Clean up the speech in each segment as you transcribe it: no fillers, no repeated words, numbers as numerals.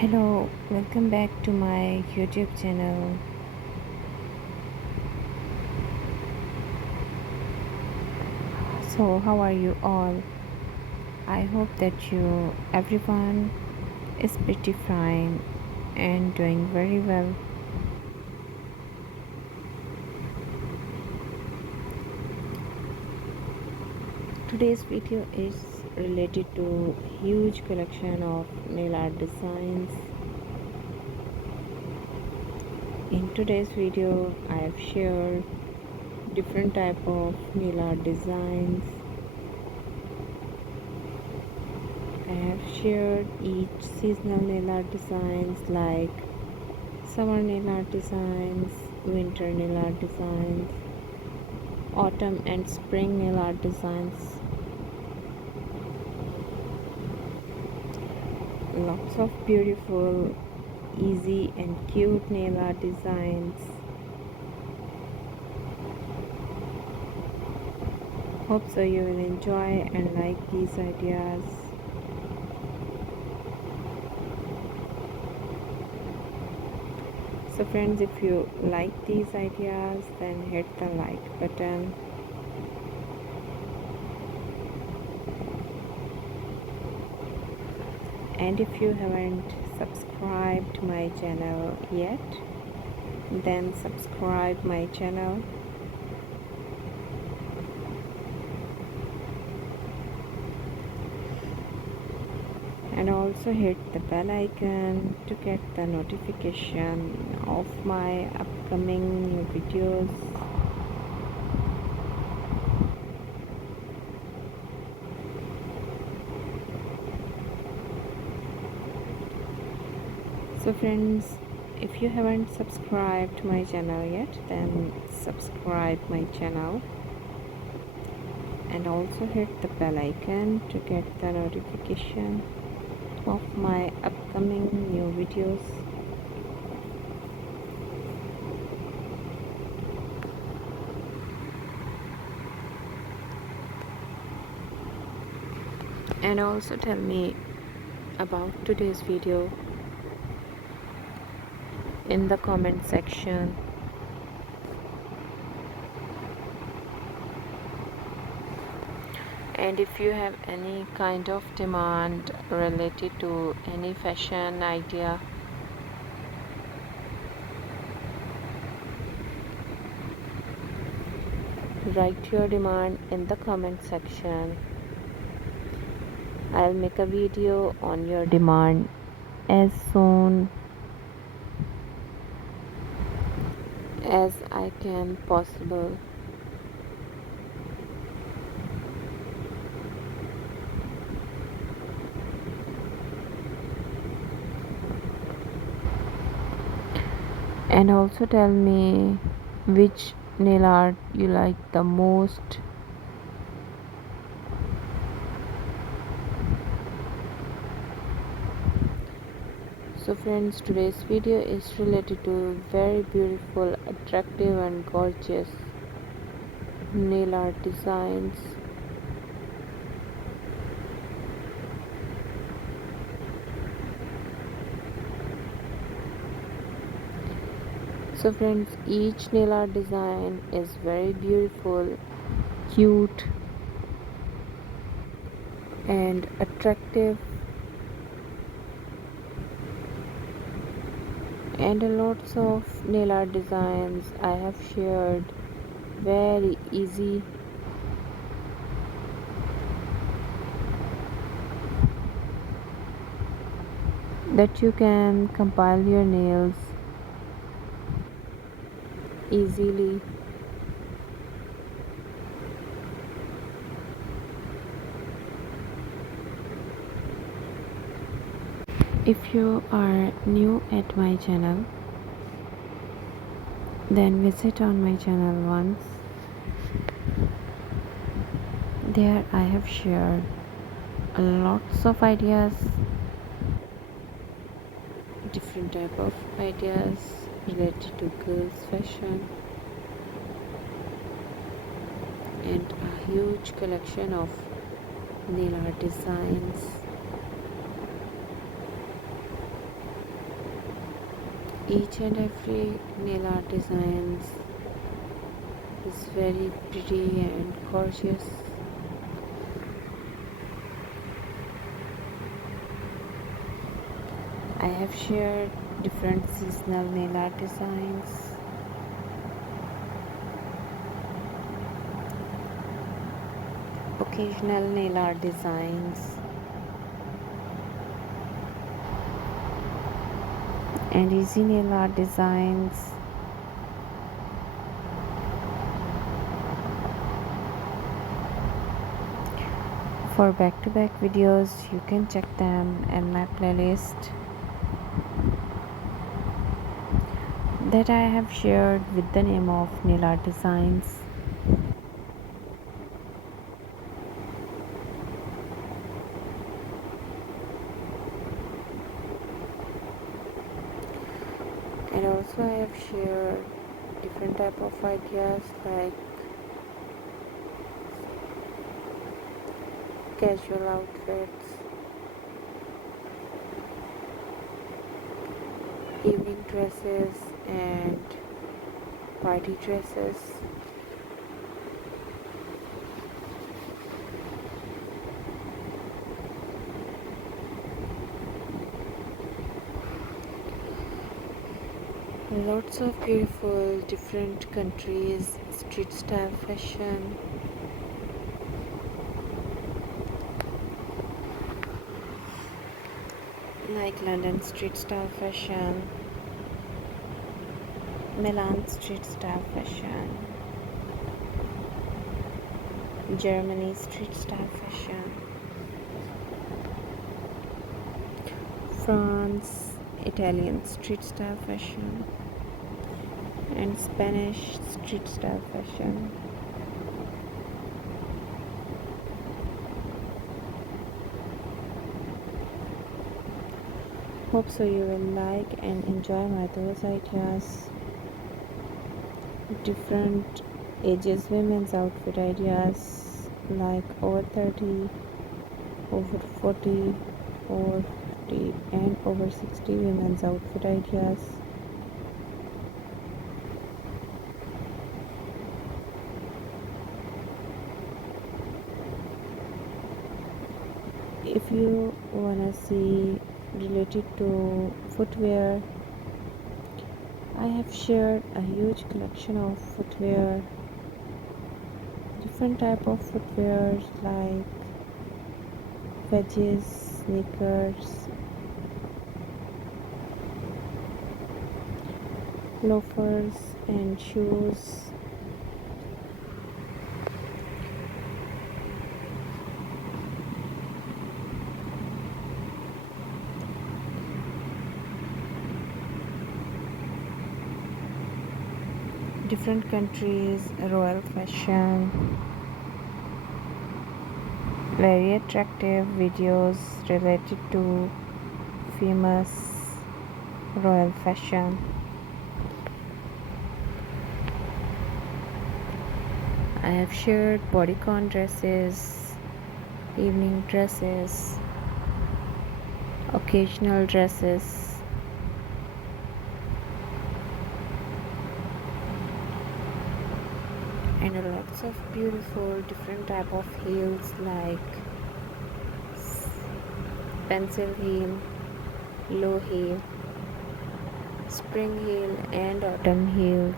Hello, welcome back to my YouTube channel. So, how are you all? I hope that everyone is pretty fine and doing very well. Today's video is related to huge collection of nail art designs. In today's video, I have shared different type of nail art designs. I have shared each seasonal nail art designs like summer nail art designs, winter nail art designs, autumn and spring nail art designs. Lots of beautiful, easy and cute nail art designs. Hope so you will enjoy and like these ideas. So friends, if you like these ideas, then hit the like button. And if you haven't subscribed my channel yet, then subscribe my channel. And also hit the bell icon to get the notification of my upcoming new videos. So friends, if you haven't subscribed my channel yet, then subscribe my channel and also hit the bell icon to get the notification of my upcoming new videos. And also tell me about today's video in the comment section. And if you have any kind of demand related to any fashion idea, write your demand in the comment section. I'll make a video on your demand as soon as I can possible. And also tell me which nail art you like the most. So friends, today's video is related to very beautiful, attractive and gorgeous nail art designs. So friends, each nail art design is very beautiful, cute and attractive, and lots of nail art designs I have shared very easy that you can compile your nails easily. If you are new at my channel, then visit on my channel once. There I have shared lots of ideas, different type of ideas related to girls fashion, and a huge collection of nail art designs. Each and every nail art designs is very pretty and gorgeous. I have shared different seasonal nail art designs, occasional nail art designs, and easy nail art designs. For back-to-back videos, you can check them in my playlist that I have shared with the name of nail art designs. And also I have shared different type of ideas like casual outfits, evening dresses and party dresses. Lots of beautiful different countries, street style fashion, like London street style fashion, Milan street style fashion, Germany street style fashion, France Italian street style fashion, and Spanish street style fashion. Hope so you will like and enjoy my those ideas. Different ages women's outfit ideas like over 30, over 40, over 50 and over 60 women's outfit ideas. If you wanna see related to footwear, I have shared a huge collection of footwear, different type of footwear like wedges, sneakers, loafers and shoes. Different countries, royal fashion, very attractive videos related to famous royal fashion. I have shared bodycon dresses, evening dresses, occasional dresses, and lots of beautiful different type of heels like pencil heel, low heel, spring heel and autumn heels.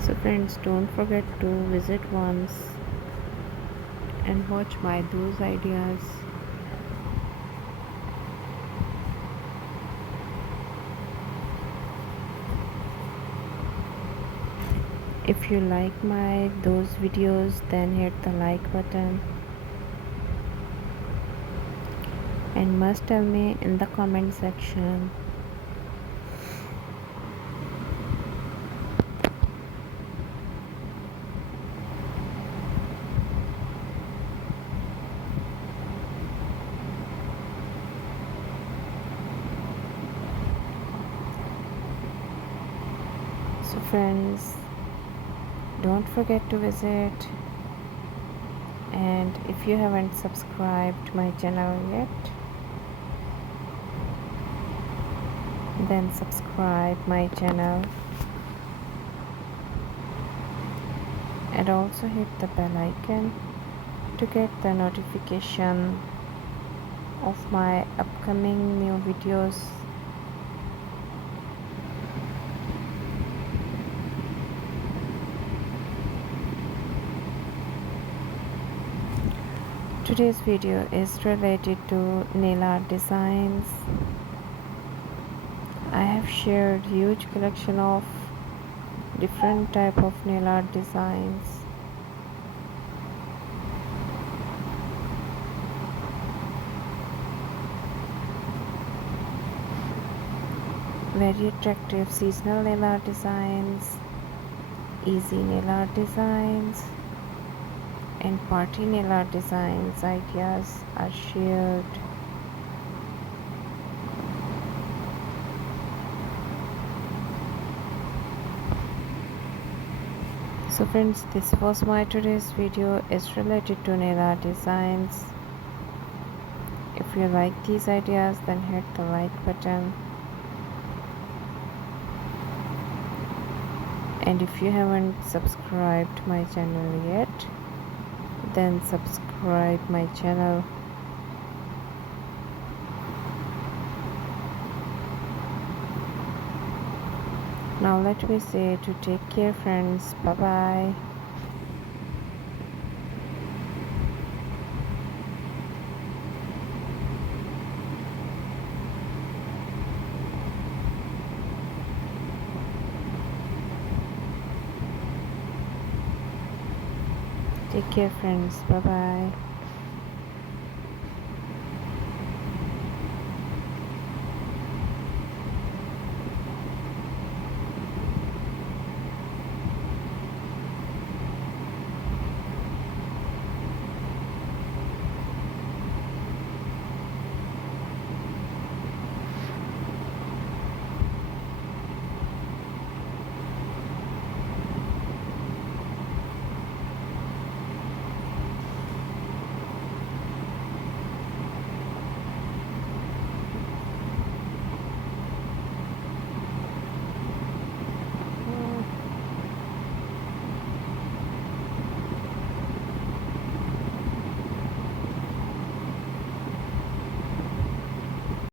So friends, don't forget to visit once and watch my those ideas. If you like my those videos, then hit the like button and must tell me in the comment section. So friends, don't forget to visit And if you haven't subscribed my channel yet, then subscribe my channel and also hit the bell icon to get the notification of my upcoming new videos. Today's video is related to nail art designs. I have shared huge collection of different type of nail art designs. Very attractive seasonal nail art designs, easy nail art designs, and party nail art designs ideas are shared. So friends, this was my today's video. Is related to nail art designs. If you like these ideas, then hit the like button. And if you haven't subscribed my channel yet, then subscribe my channel. Now let me say to take care friends. Bye bye. Take care friends. Bye bye.